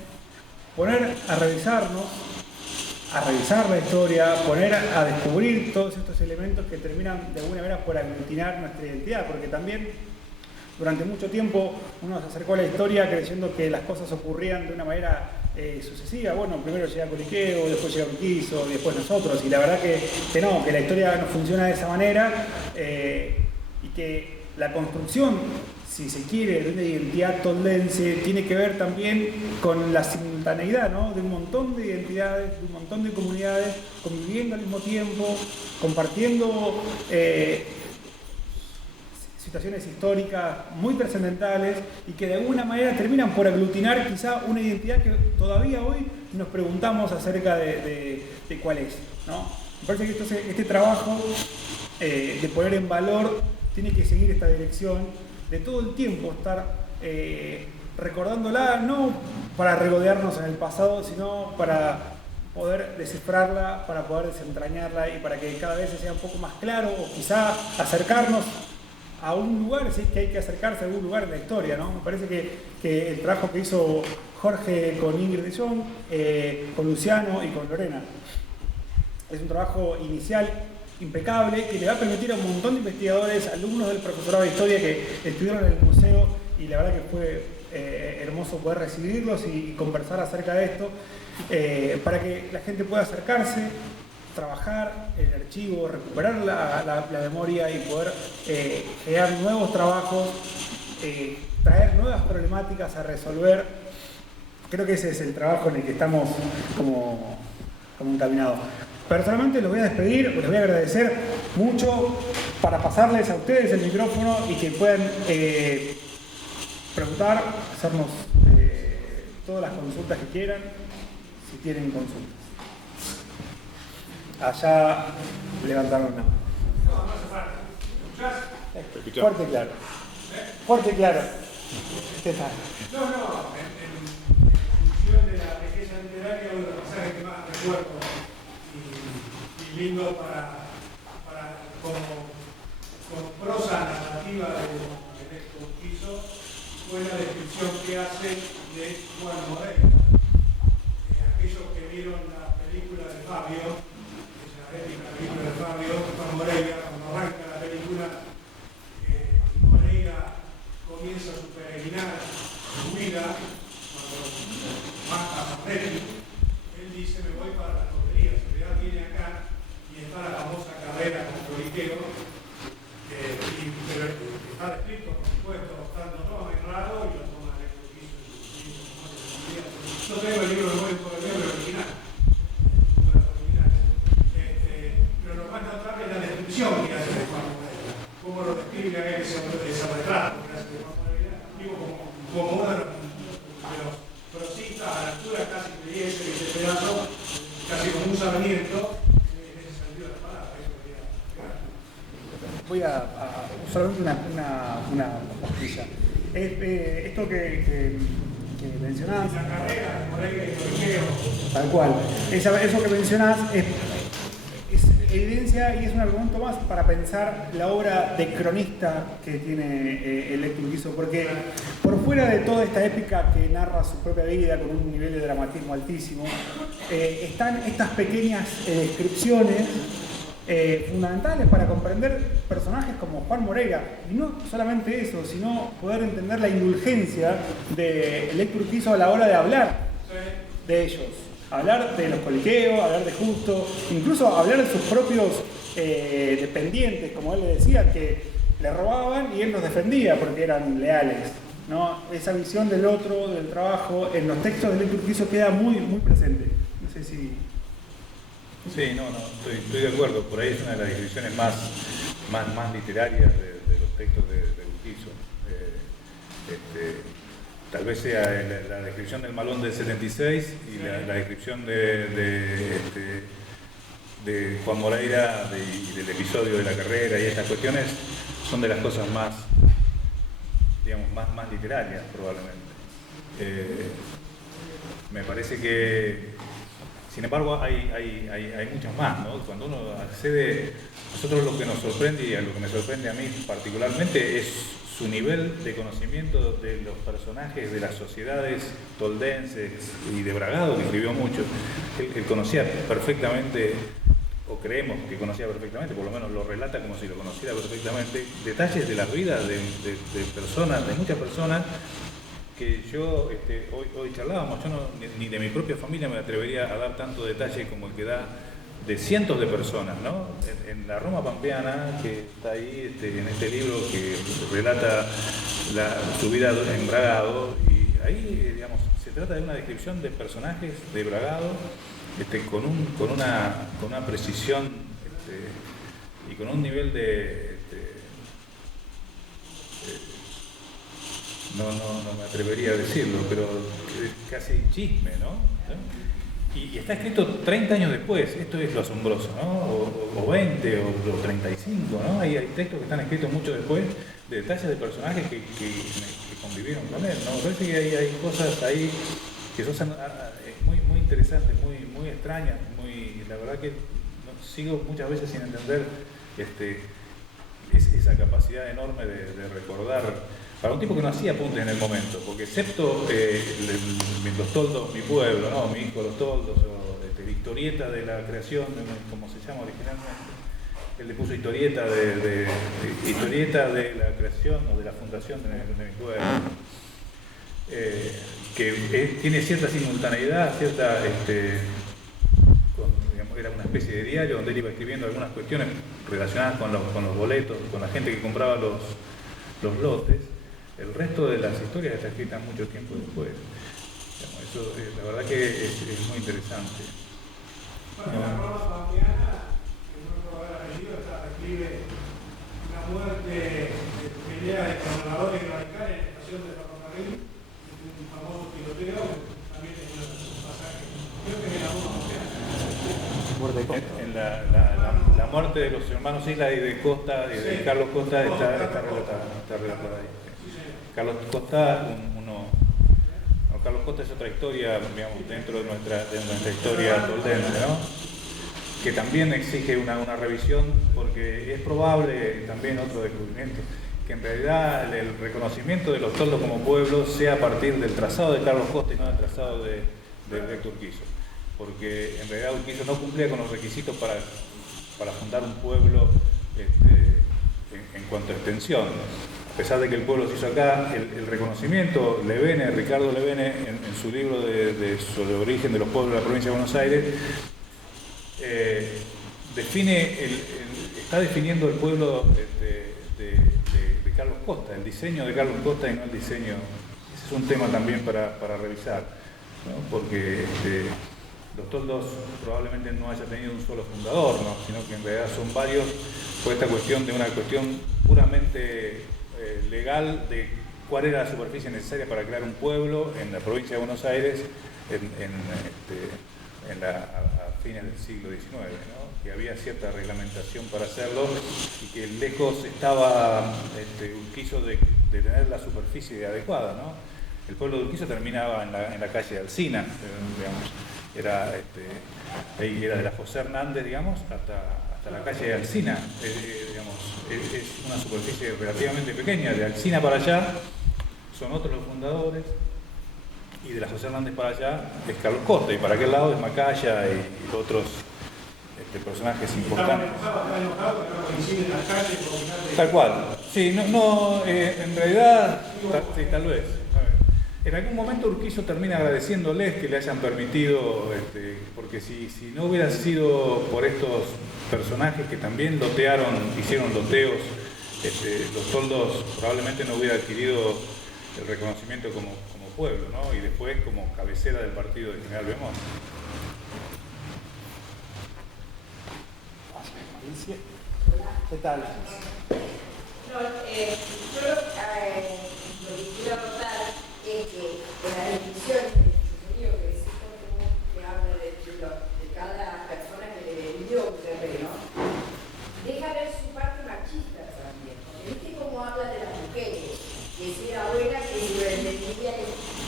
poner a revisarnos, a revisar la historia, poner a descubrir todos estos elementos que terminan de alguna manera por aglutinar nuestra identidad, porque también durante mucho tiempo uno se acercó a la historia creyendo que las cosas ocurrían de una manera sucesiva. Bueno, primero llega Coliqueo, después llega Urquizo, después nosotros, y la verdad que no, que la historia no funciona de esa manera, y que la construcción, si se quiere, de una identidad toldense tiene que ver también con la simultaneidad, ¿no? De un montón de identidades, de un montón de comunidades conviviendo al mismo tiempo, compartiendo situaciones históricas muy trascendentales y que de alguna manera terminan por aglutinar quizá una identidad que todavía hoy nos preguntamos acerca de cuál es, ¿no? Me parece que este trabajo de poner en valor tiene que seguir esta dirección de todo el tiempo estar recordándola, no para regodearnos en el pasado, sino para poder descifrarla, para poder desentrañarla y para que cada vez sea un poco más claro, o quizá acercarnos a un lugar, si es que hay que acercarse a algún lugar en la historia, ¿no? Me parece que el trabajo que hizo Jorge con Ingrid de Jong, con Luciano y con Lorena, es un trabajo inicial impecable que le va a permitir a un montón de investigadores, alumnos del profesorado de historia que estudiaron en el museo, y la verdad que fue hermoso poder recibirlos y conversar acerca de esto, para que la gente pueda acercarse, trabajar el archivo, recuperar la memoria y poder crear nuevos trabajos traer nuevas problemáticas a resolver. Creo que ese es el trabajo en el que estamos como encaminados. Personalmente los voy a despedir, les voy a agradecer mucho para pasarles a ustedes el micrófono y que puedan preguntar, hacernos todas las consultas que quieran, si tienen consultas. Allá levantaron una mano. No hace falta. ¿Escuchás? Fuerte y claro. Fuerte y claro. Estefan. No, en función de la riqueza literaria, uno de los pasajes que más recuerdo y lindo como prosa narrativa de Ernesto Urquizo fue la descripción que hace de Juan Moreira. Aquellos que vieron la película de Fabio, esa épica película de Fabio, Juan Moreira, cuando arranca la película, Moreira comienza su peregrinar, su vida, cuando mata a Marretti, él dice: me voy para las tonterías. En realidad viene acá y está la famosa carrera con Floriqueo, pero está descrito, por supuesto, estando todo amarrado y lo toma el Urquizo. Yo tengo el libro de Moreira por el libro original, uno de los originales, pero lo más notable es la descripción que hace de Juan Moreira, cómo lo describe a él ese retrato que hace de Juan Moreira, digo, como uno de los prosistas a la altura casi de ese pedazo, casi como un sarmiento, en ese sentido de la palabra. Voy a solamente una pastilla. Esto que mencionabas. La carrera, Moreira y Floriqueo. Tal cual. Eso que mencionás es evidencia y es un argumento más para pensar la obra de cronista que tiene Héctor Urquizo, porque por fuera de toda esta épica que narra su propia vida con un nivel de dramatismo altísimo, están estas pequeñas descripciones fundamentales para comprender personajes como Juan Moreira. Y no solamente eso, sino poder entender la indulgencia de Héctor Urquizo a la hora de hablar de ellos. Hablar de los coliqueos, hablar de Justo, incluso hablar de sus propios dependientes, como él le decía, que le robaban y él los defendía porque eran leales, ¿no? Esa visión del otro, del trabajo, en los textos de Héctor Urquizo queda muy, muy presente. No sé si... Sí, estoy de acuerdo. Por ahí es una de las descripciones más literarias de los textos de Urquizo. Tal vez sea la descripción del Malón del 76 y la descripción de Juan Moreira y del episodio de la carrera y estas cuestiones son de las cosas más literarias probablemente. Me parece que, sin embargo, hay muchas más, ¿no? Cuando uno accede, nosotros lo que nos sorprende, y a lo que me sorprende a mí particularmente, es su nivel de conocimiento de los personajes de las sociedades toldenses y de Bragado, que escribió mucho. Él conocía perfectamente, o creemos que conocía perfectamente, por lo menos lo relata como si lo conociera perfectamente, detalles de las vidas de personas, de muchas personas, que yo, hoy charlábamos, yo ni de mi propia familia me atrevería a dar tanto detalle como el que da de cientos de personas, ¿no? En la Roma pampeana, que está ahí en este libro que relata su vida en Bragado, y ahí, digamos, se trata de una descripción de personajes de Bragado con una precisión y con un nivel de no me atrevería a decirlo, pero casi chisme, ¿no? Y está escrito 30 años después. Esto es lo asombroso, ¿no? O 20 o 35, ¿no? Hay textos que están escritos mucho después, de detalles de personajes que convivieron con él, ¿no? Me parece que hay cosas ahí que son muy interesantes, muy extrañas, la verdad que sigo muchas veces sin entender esa capacidad enorme de recordar, para un tipo que no hacía apuntes en el momento, porque excepto Los Toldos, mi pueblo, ¿no? Mi hijo Los Toldos, o historieta de la creación, como se llama originalmente, él le puso historieta historieta de la creación o de la fundación de mi pueblo, que tiene cierta simultaneidad, era una especie de diario donde él iba escribiendo algunas cuestiones relacionadas con los boletos, con la gente que compraba los lotes, El resto de las historias está escrita mucho tiempo después. Digamos, eso, la verdad que es muy interesante. Bueno, la Roma pampeana, que no puedo haber apellido, describe una muerte de pelea de conservadores y radicales en la estación de ferrocarril, un famoso tiroteo, también es un pasaje. Creo que es la Roma pampeana. En la muerte de los hermanos Isla y de Costa, y de Carlos Costa, está relatada ahí. Carlos Costa, Carlos Costa es otra historia, digamos, dentro de nuestra historia toldense, ¿no? Que también exige una revisión, porque es probable, también otro descubrimiento, que en realidad el reconocimiento de los toldos como pueblo sea a partir del trazado de Carlos Costa y no del trazado de Héctor Urquizo, porque en realidad Urquizo no cumplía con los requisitos para fundar un pueblo en cuanto a extensión. A pesar de que el pueblo se hizo acá, el reconocimiento, Ricardo Levene, en su libro sobre el origen de los pueblos de la provincia de Buenos Aires, está definiendo el pueblo de Carlos Costa, el diseño de Carlos Costa y no el diseño. Ese es un tema también para revisar, ¿no? Porque los toldos probablemente no haya tenido un solo fundador, ¿no? Sino que en realidad son varios, por esta cuestión de una cuestión puramente legal de cuál era la superficie necesaria para crear un pueblo en la provincia de Buenos Aires a fines del siglo XIX, ¿no? Que había cierta reglamentación para hacerlo y que lejos estaba Urquizo de tener la superficie adecuada, ¿no? El pueblo de Urquizo terminaba en la calle Alsina, digamos, ahí era de la José Hernández, digamos, hasta la calle Alsina, digamos, es una superficie relativamente pequeña. De Alsina para allá son otros los fundadores, y de la José Hernández para allá es Carlos Costa, y para aquel lado es Macaya y otros personajes importantes. Tal cual. Sí, en realidad, sí, tal vez. En algún momento Urquizo termina agradeciéndoles que le hayan permitido, porque si no hubiera sido por estos personajes que también hicieron loteos, los toldos probablemente no hubiera adquirido el reconocimiento como pueblo, ¿no? Y después como cabecera del partido de General Belmont. ¿Qué tal? No, yo lo que quiero notar es que en las definiciones que existe que habla de cada persona que le vendió un terreno, deja ver su parte machista también. ¿Viste cómo habla de las mujeres? Que si era buena, que si lo entendía.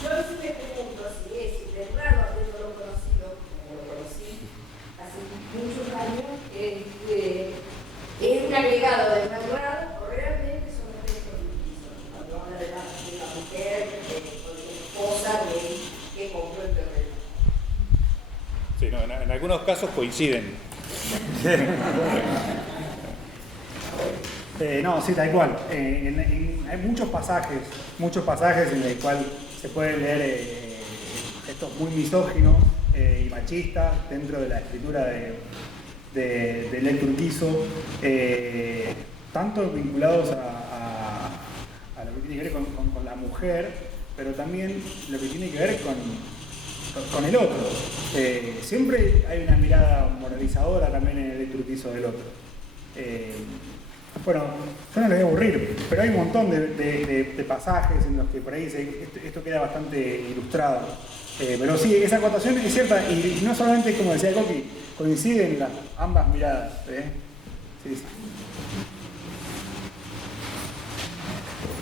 Yo a veces me pregunto si es de raro habiéndolo conocido, como lo conocí hace muchos años, es un agregado de verdad o realmente son los textos difíciles. Cuando habla de la mujer, o de la esposa que compró el terreno. Sí, no, en algunos casos coinciden. No, sí, tal cual. Hay muchos pasajes en los cuales se pueden leer gestos muy misóginos y machistas dentro de la escritura de Héctor Urquizo, tanto vinculados a lo que tiene que ver con la mujer, pero también lo que tiene que ver con el otro. Siempre hay una mirada moralizadora también en el Héctor Urquizo del otro. Bueno, yo no les voy a aburrir, pero hay un montón de pasajes en los que por ahí esto queda bastante ilustrado. Pero sí, esa acotación es cierta, y no solamente, como decía Coqui, coinciden ambas miradas. Sí, sí.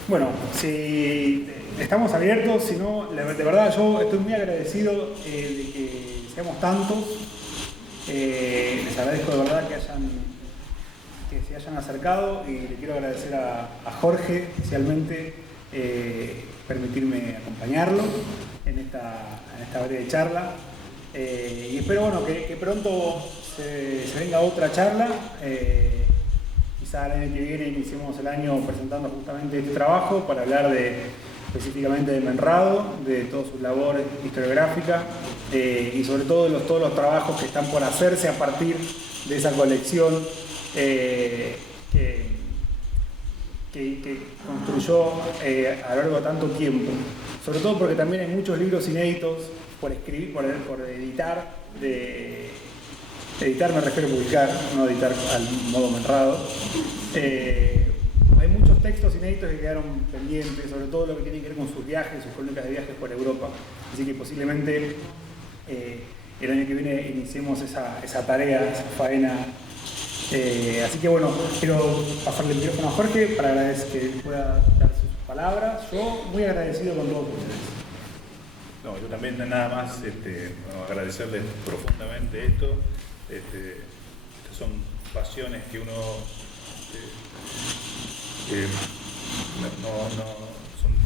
Bueno, si estamos abiertos, si no, de verdad yo estoy muy agradecido de que seamos tantos. Les agradezco de verdad que se hayan acercado, y le quiero agradecer a Jorge especialmente permitirme acompañarlo en esta breve charla, y espero bueno, que pronto se venga otra charla, quizá el año que viene iniciemos el año presentando justamente este trabajo para hablar específicamente de Menrado, de todas sus labores historiográficas, y sobre todo de todos los trabajos que están por hacerse a partir de esa colección que que construyó a lo largo de tanto tiempo. Sobre todo porque también hay muchos libros inéditos por escribir, por editar, editar me refiero a publicar, no editar al modo Menrado. Hay muchos textos inéditos que quedaron pendientes, sobre todo lo que tiene que ver con sus viajes, sus crónicas de viajes por Europa. Así que posiblemente el año que viene iniciemos esa tarea, esa faena. Así que bueno, quiero pasarle el micrófono a Jorge para agradecer que pueda dar sus palabras. Yo muy agradecido con todos ustedes. No, yo también nada más agradecerles profundamente esto. Estas son pasiones que uno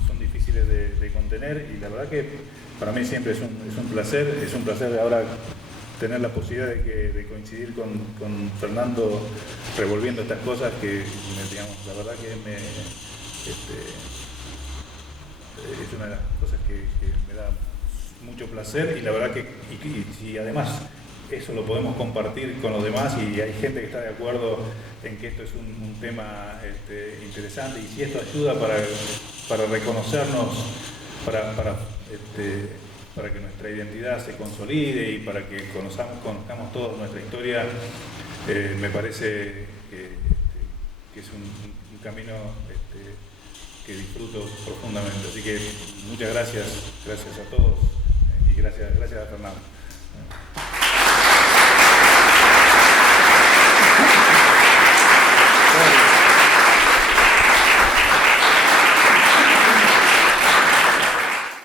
son difíciles de contener, y la verdad que para mí siempre es un placer ahora tener la posibilidad de coincidir con Fernando revolviendo estas cosas que, digamos, la verdad que es una de las cosas que me da mucho placer, y la verdad que y además eso lo podemos compartir con los demás, y hay gente que está de acuerdo en que esto es un tema interesante, y si esto ayuda para reconocernos, para que nuestra identidad se consolide y para que conozcamos todos nuestra historia, me parece que es un camino que disfruto profundamente. Así que muchas gracias a todos, y gracias a Fernando.